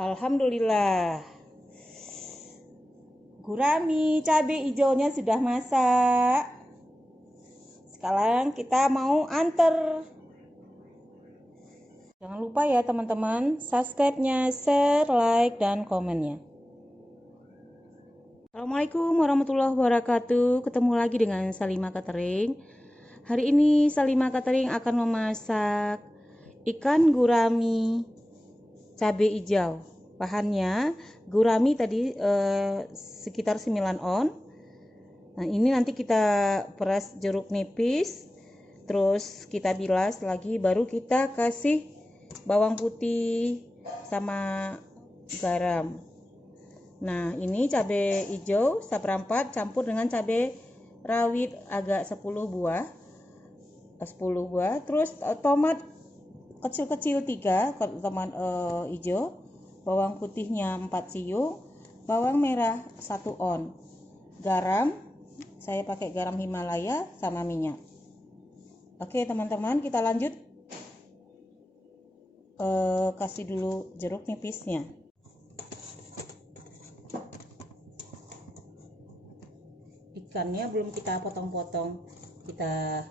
Alhamdulillah. Gurami cabai hijaunya sudah masak. Sekarang kita mau antar. Jangan lupa ya teman-teman, subscribe-nya, share, like, dan komennya. Assalamualaikum warahmatullahi wabarakatuh. Ketemu lagi dengan Salima Catering. Hari ini Salima Catering akan memasak ikan gurami cabai hijau. Bahannya gurami tadi sekitar 9 on. Nah, ini nanti kita peras jeruk nipis, terus kita bilas lagi, baru kita kasih bawang putih sama garam. Nah, ini cabai hijau seperempat campur dengan cabai rawit agak 10 buah. Terus tomat kecil-kecil 3 tomat hijau, bawang putihnya 4 siung, bawang merah 1 on, garam saya pakai garam Himalaya sama minyak. Oke teman-teman, kita lanjut kasih dulu jeruk nipisnya. Ikannya belum kita potong-potong, kita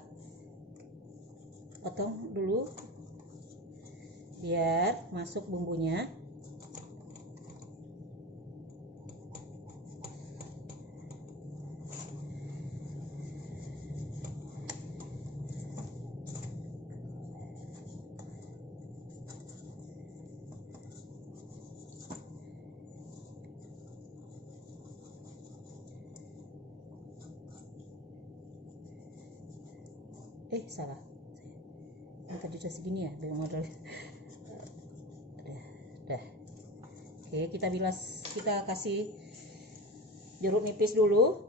potong dulu biar masuk bumbunya. Salah. Tadi udah segini ya, biar modal. Udah. Oke, kita bilas, kita kasih jeruk nipis dulu.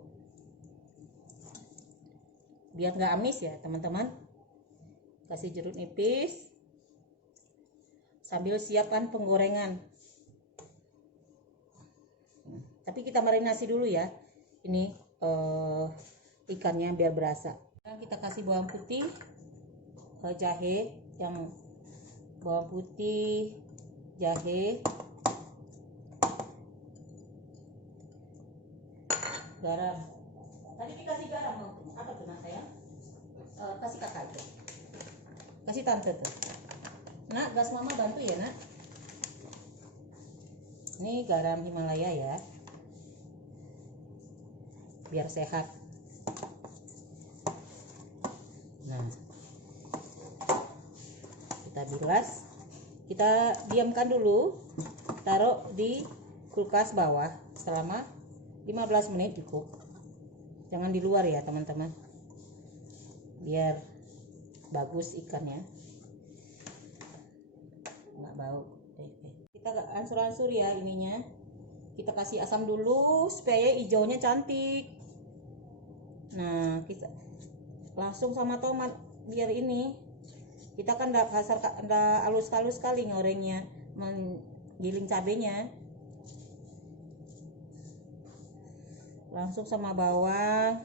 Biar nggak amis ya, teman-teman. Kasih jeruk nipis. Sambil siapkan penggorengan. Tapi kita marinasi dulu ya. Ini ikannya biar berasa. Kita kasih bawang putih, jahe, yang bawang putih, jahe, garam. Tadi dikasih garam apa tuh nak sayang? Kasih kakak itu, kasih tante tuh. Nak, gas mama bantu ya nak. Ini garam Himalaya ya, biar sehat. Nah, kita bilas, kita diamkan dulu, taruh di kulkas bawah selama 15 menit cukup. Jangan di luar ya teman-teman, biar bagus ikannya nggak bau. Kita ansur-ansur ya ininya. Kita kasih asam dulu supaya hijaunya cantik. Nah, kita langsung sama tomat biar ini kita kan enggak halus-halus sekali ngorengnya, menggiling cabenya. Langsung sama bawang,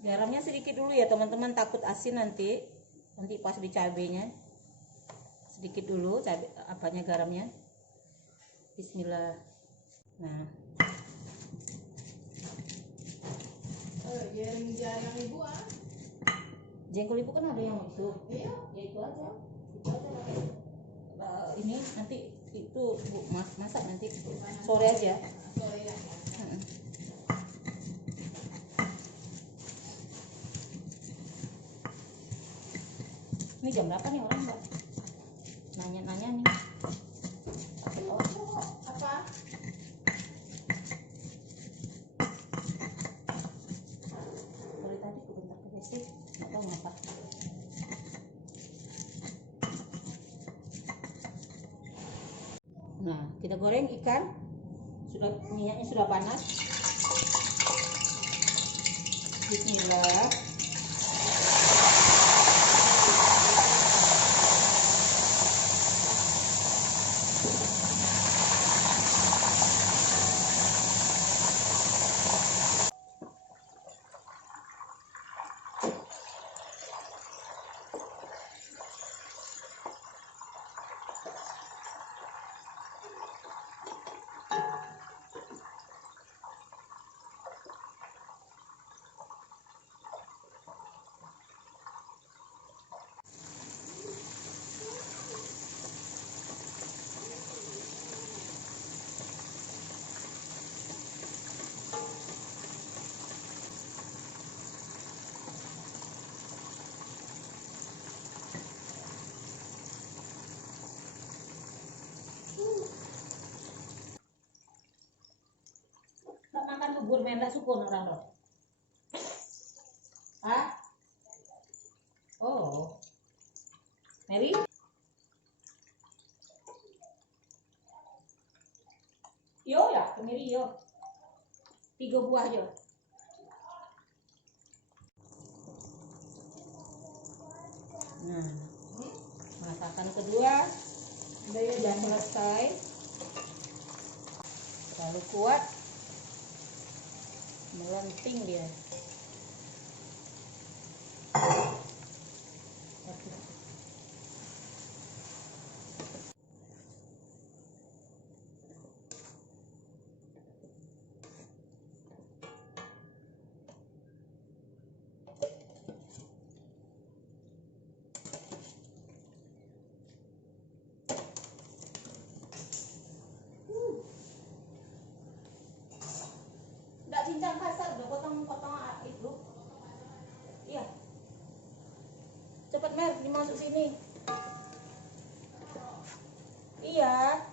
garamnya sedikit dulu ya teman-teman, takut asin nanti pas di cabenya. Sedikit dulu cabai garamnya. Bismillah. Nah, jengkol ibu kan ada yang itu. Iya, ya itu aja. Ini nanti itu Bu masak nanti sore aja. Ini jam berapa nih orang mbak? Nanya-nanya nih. Apa? Dari tadi aku bentar ke WC, nggak tahu ngapa. Nah, kita goreng ikan. Minyaknya sudah panas. Bismillah. Tak makan bubur merah sukun orang lo. Hah? Oh, Mary? Yo ya, kemiri yo. 3 buah yo. Nah, masakan kedua sudah selesai. Terlalu kuat, melenting dia. Nggak cincang kasar, udah potong-potong itu. Iya. Cepat Mer, dimasuk sini. Iya.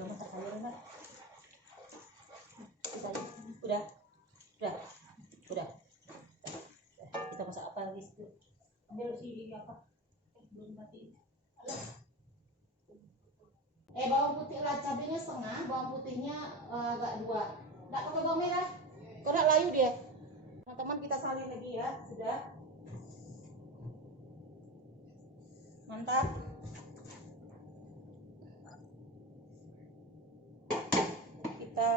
Udah masak sayur Mer. Udah. Udah. Kita masak apa lagi situ? Ambil si apa? Belum mati. Bawang putih lah, cabenya setengah, bawang putihnya agak 2. Nggak pakai bawang merah, karena layu dia. Teman-teman, kita salin lagi ya, sudah. Mantap. Kita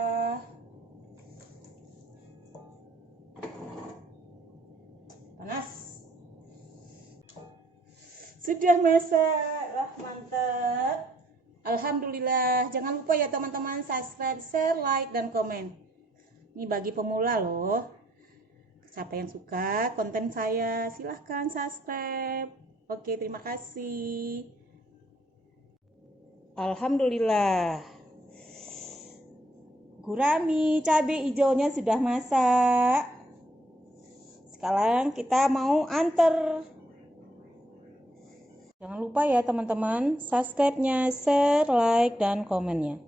panas. Sudah masak, lah mantap. Alhamdulillah. Jangan lupa ya teman-teman, subscribe, share, like, dan komen. Ini bagi pemula loh. Siapa yang suka konten saya, silahkan subscribe. Oke, terima kasih. Alhamdulillah. Gurami cabai hijaunya sudah masak. Sekarang kita mau antar. Jangan lupa ya teman-teman, subscribe-nya, share, like, dan komennya.